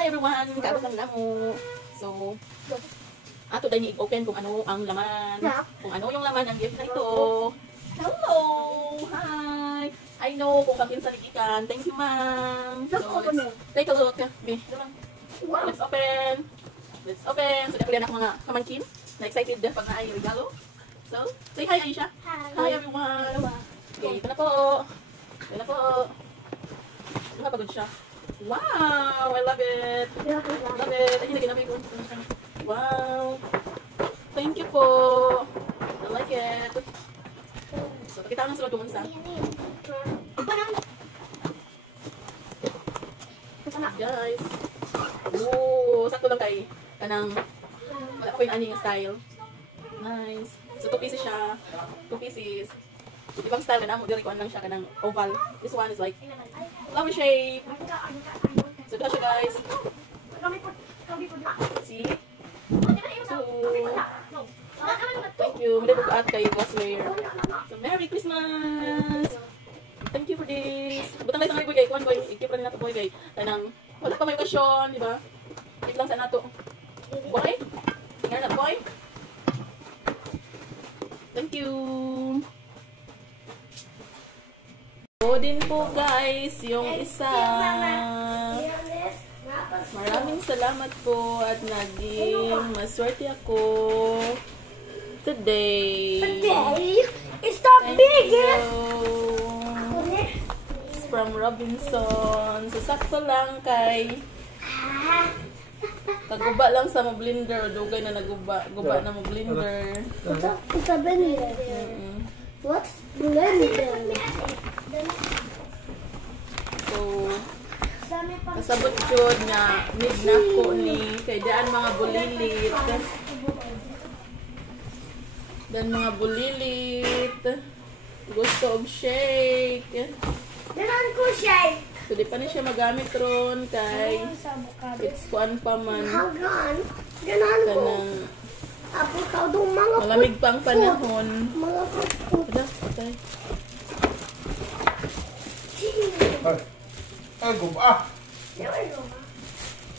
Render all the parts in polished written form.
Hi everyone! Kaabot lang namo. So, ato dahil i-open kung ano ang laman. Kung ano yung laman ng gift na ito. Hello! Hi! I know kung kakinsa ni Ikan. Thank you, ma'am. So, let's take a look. Let's open. Let's open. So, dapilihan ako mga kamangkin na excited pag na ay regalo. So, say hi, Aisha. Hi everyone! Okay, ito na po. Ito na po. Nakapagod siya. Wow! I love it! Love it! Ay, hindi kinabay ko. Wow! Thank you po! I like it! So, pakita lang sila doon sa. Guys! Ooh! Sakto lang kay kanang wala ko yung aning style. Nice! So, 2 pieces siya. 2 pieces. Ibang style ka na mo. Diri ko lang siya kanang oval. This one is like flower shape. So, ito siya guys. See? So, thank you. Muli po at kay Glassware. So, Merry Christmas! Thank you for this. Butang lang isang boy kay Kuan boy. I-keep lang nato boy kay kanang wala pa may okasyon, di ba? Keep lang sa nato. Boy? Tingnan na boy. Thank you. O din po guys, yung isa. Maraming salamat po at naging maswerte ako today. It's the biggest. It's from Robinson. So sakto lang kay naguba lang sa mo blender. Dugay na naguba. Guba na mo blender. It's a blender. What's blender? So, kasabot yun nga, need na ko ni, kay daan mga bulilit. Dan mga bulilit. Gusto of shake. Ganon ko shake. So, di pa na siya magamit ron, kay it's kuan pa man. Ganon. Ganon ko. Kanang Avocado, mga malamig pa ang panahon. Mga fruit. Ada, patay. Ay, guba.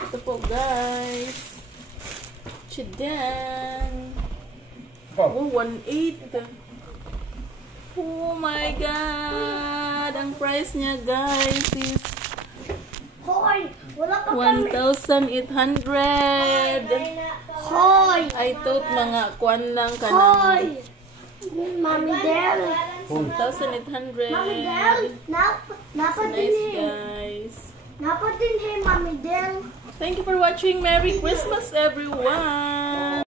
Ito po guys. Chidan. Oh, 1.8. Oh my god. Ang price niya guys is Hoy! Wala pa kami. 1,800. Hoy! I thought mga kwan lang ka Hoy! ng Mami Del. 1,800. Mami Del. Napa din Nice eh. guys. Napa din eh, Mami Del. Thank you for watching. Merry Christmas everyone.